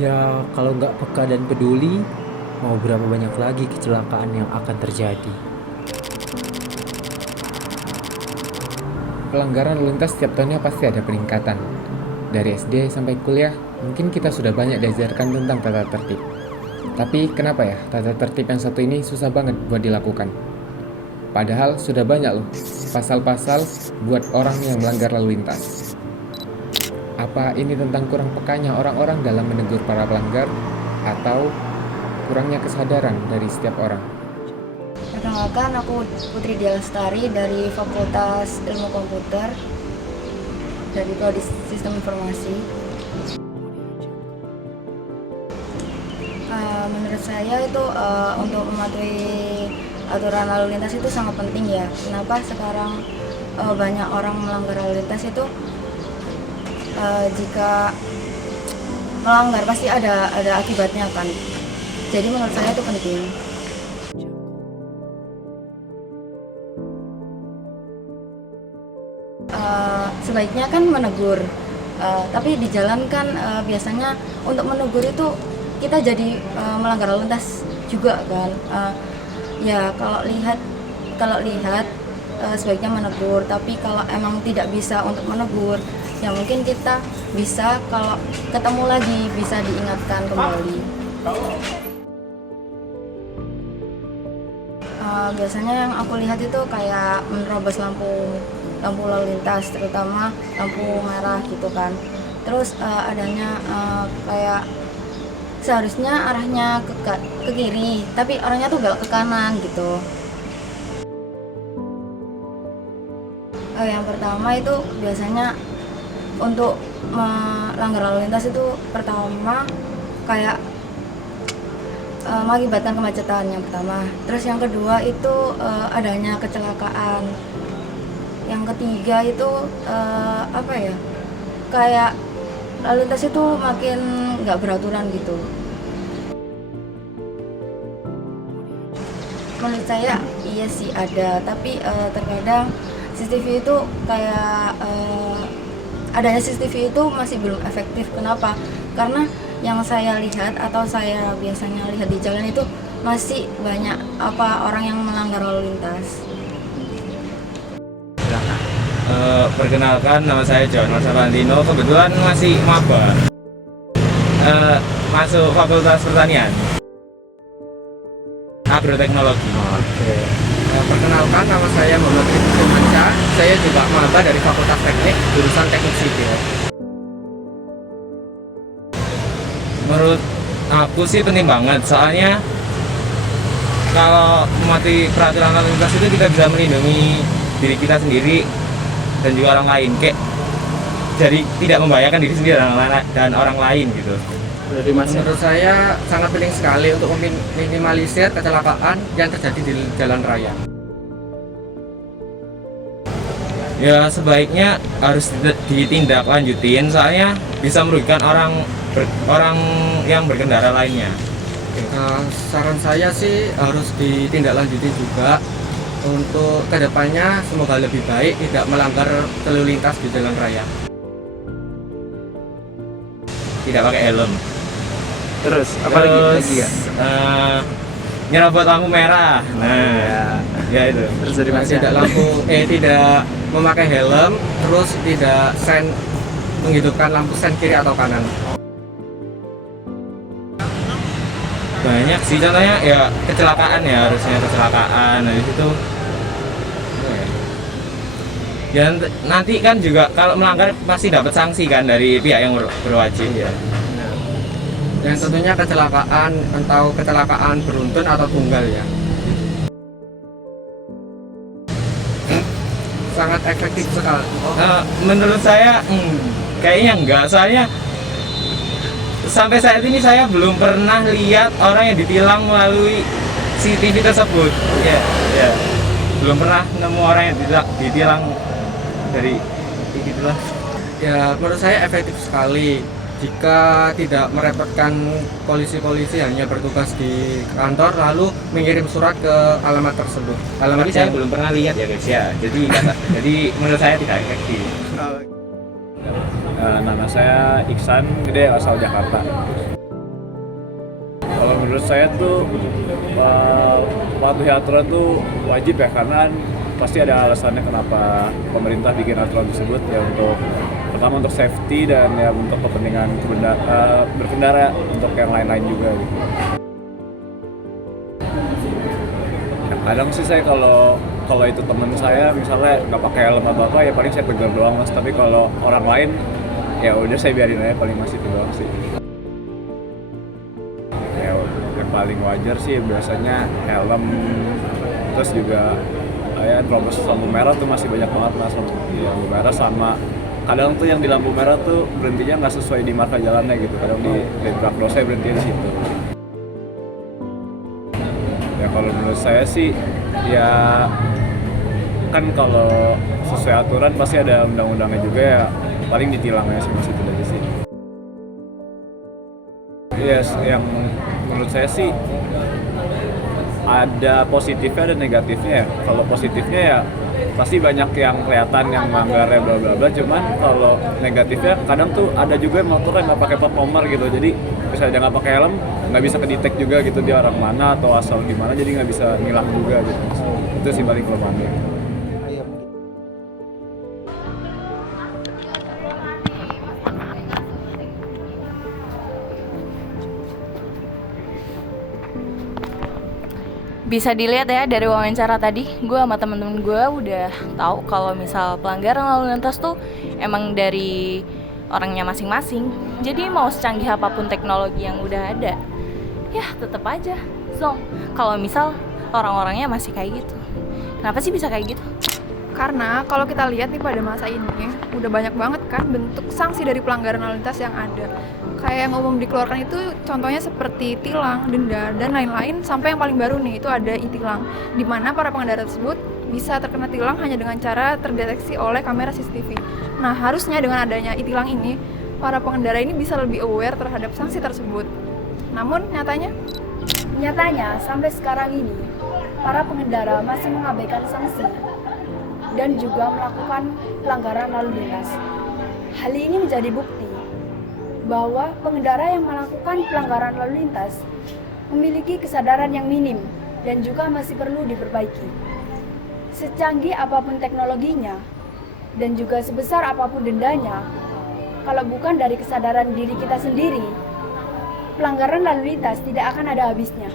Ya, kalau nggak peka dan peduli, mau berapa banyak lagi kecelakaan yang akan terjadi. Pelanggaran lalu lintas setiap tahunnya pasti ada peningkatan. Dari SD sampai kuliah, mungkin kita sudah banyak diajarkan tentang tata tertib. Tapi kenapa ya tata tertib yang satu ini susah banget buat dilakukan? Padahal sudah banyak loh pasal-pasal buat orang yang melanggar lalu lintas. Apa ini tentang kurang pekanya orang-orang dalam menegur para pelanggar atau kurangnya kesadaran dari setiap orang? Perkenalkan, aku Putri Dia Lestari dari Fakultas Ilmu Komputer dari Prodi Sistem Informasi. Menurut saya itu untuk mematuhi aturan lalu lintas itu sangat penting ya. Kenapa sekarang banyak orang melanggar lalu lintas itu jika melanggar pasti ada akibatnya kan. Jadi menurut saya itu penting. Sebaiknya kan menegur, tapi di jalan kan biasanya untuk menegur itu kita jadi melanggar lalu lintas juga kan. Ya kalau lihat sebaiknya menegur, tapi kalau emang tidak bisa untuk menegur, ya mungkin kita bisa kalau ketemu lagi bisa diingatkan kembali. Biasanya yang aku lihat itu kayak menerobos lampu lalu lintas, terutama lampu merah gitu kan. Terus adanya kayak seharusnya arahnya ke kiri, tapi orangnya tuh belok ke kanan gitu. Yang pertama itu biasanya untuk melanggar lalu lintas itu pertama kayak mengakibatkan kemacetan yang pertama. Terus yang kedua itu adanya kecelakaan. Yang ketiga itu apa ya? Kayak lalu lintas itu makin nggak beraturan gitu. Menurut saya iya sih ada, tapi terkadang CCTV itu kayak adanya CCTV itu masih belum efektif. Kenapa? Karena yang saya lihat atau saya biasanya lihat di jalan itu masih banyak orang yang melanggar lalu lintas. Perkenalkan, nama saya John Marsa Valentino. Kebetulan masih maba, masuk Fakultas Pertanian, Agroteknologi. Oke. Perkenalkan, nama saya Muhammad Rizky Manca. Saya juga maba dari Fakultas Teknik, jurusan Teknik Sipil. Menurut aku sih penting banget, soalnya kalau mematuhi peraturan lalu lintas itu kita bisa melindungi diri kita sendiri dan juga orang lain, kayak jadi tidak membahayakan diri sendiri dan orang lain gitu. Menurut saya sangat penting sekali untuk meminimalisir kecelakaan yang terjadi di jalan raya. Ya sebaiknya harus ditindaklanjutin, soalnya bisa merugikan orang yang berkendara lainnya. Saran saya sih harus ditindaklanjuti juga untuk kedepannya, semoga lebih baik, tidak melanggar lalu lintas di jalan raya. Tidak pakai helm. Terus Terus nyerobot lampu merah. Nah, ya itu. Terus dari Mas Tidak tidak memakai helm, terus tidak menghidupkan lampu sen kiri atau kanan. Banyak sih, contohnya ya kecelakaan, ya harusnya kecelakaan. Nah itu ya nanti kan juga kalau melanggar pasti dapat sanksi kan dari pihak yang berwajib ya. Yang tentunya kecelakaan, atau kecelakaan beruntun atau tunggal ya. Sangat efektif sekali. Menurut saya kayaknya enggak, soalnya sampai saat ini saya belum pernah lihat orang yang ditilang melalui CCTV tersebut. Ya, belum pernah nemu orang yang ditilang dari itulah. Ya, menurut saya efektif sekali jika tidak merepotkan polisi-polisi, hanya bertugas di kantor lalu mengirim surat ke alamat tersebut. Tapi saya belum pernah lihat ya guys ya. Jadi menurut saya tidak efektif. Nama saya Iksan, gede asal Jakarta. Kalau menurut saya tuh patuhi aturan tuh wajib ya, karena pasti ada alasannya kenapa pemerintah bikin aturan tersebut ya, untuk pertama untuk safety dan ya untuk kepentingan berkendara untuk yang lain-lain juga gitu. Ya, kadang sih saya kalau itu teman saya misalnya nggak pakai helm apa ya paling saya tegur doang mas, tapi kalau orang lain ya udah saya biarin aja, paling masih itu doang sih. Ya yang paling wajar sih biasanya helm, terus juga ya terobos lampu merah tuh masih banyak banget mas, lampu merah sama kadang tuh yang di lampu merah tuh berhentinya nggak sesuai di marka jalannya gitu, kadang di truk cross saya berhenti di situ. Ya kalau menurut saya sih ya kan kalau sesuai aturan pasti ada undang-undangnya juga ya, paling ditilang aja sih mas, itu aja sih. Yes, yang menurut saya sih ada positifnya dan negatifnya ya. Kalau positifnya ya pasti banyak yang kelihatan yang melanggarnya bla bla bla, cuman kalau negatifnya kadang tuh ada juga motor yang nggak pakai plat nomor gitu, jadi misalnya dia nggak pakai helm nggak bisa kedetek juga gitu dia orang mana atau asal gimana, jadi nggak bisa nilang juga gitu. Itu sih paling kelemahannya. Bisa dilihat ya dari wawancara tadi, gue sama temen-temen gue udah tahu kalau misal pelanggaran lalu lintas tuh emang dari orangnya masing-masing. Jadi mau secanggih apapun teknologi yang udah ada, ya tetap aja zong. Kalau misal orang-orangnya masih kayak gitu, kenapa sih bisa kayak gitu? Karena kalau kita lihat nih pada masa ini udah banyak banget kan bentuk sanksi dari pelanggaran lalu lintas yang ada. Kayak yang umum dikeluarkan itu contohnya seperti tilang, denda, dan lain-lain. Sampai yang paling baru nih itu ada e-tilang, di mana para pengendara tersebut bisa terkena tilang hanya dengan cara terdeteksi oleh kamera CCTV. Nah harusnya dengan adanya e-tilang ini, para pengendara ini bisa lebih aware terhadap sanksi tersebut. Namun Nyatanya, sampai sekarang ini, para pengendara masih mengabaikan sanksi dan juga melakukan pelanggaran lalu lintas. Hal ini menjadi bukti bahwa pengendara yang melakukan pelanggaran lalu lintas memiliki kesadaran yang minim dan juga masih perlu diperbaiki. Secanggih apapun teknologinya dan juga sebesar apapun dendanya, kalau bukan dari kesadaran diri kita sendiri, pelanggaran lalu lintas tidak akan ada habisnya.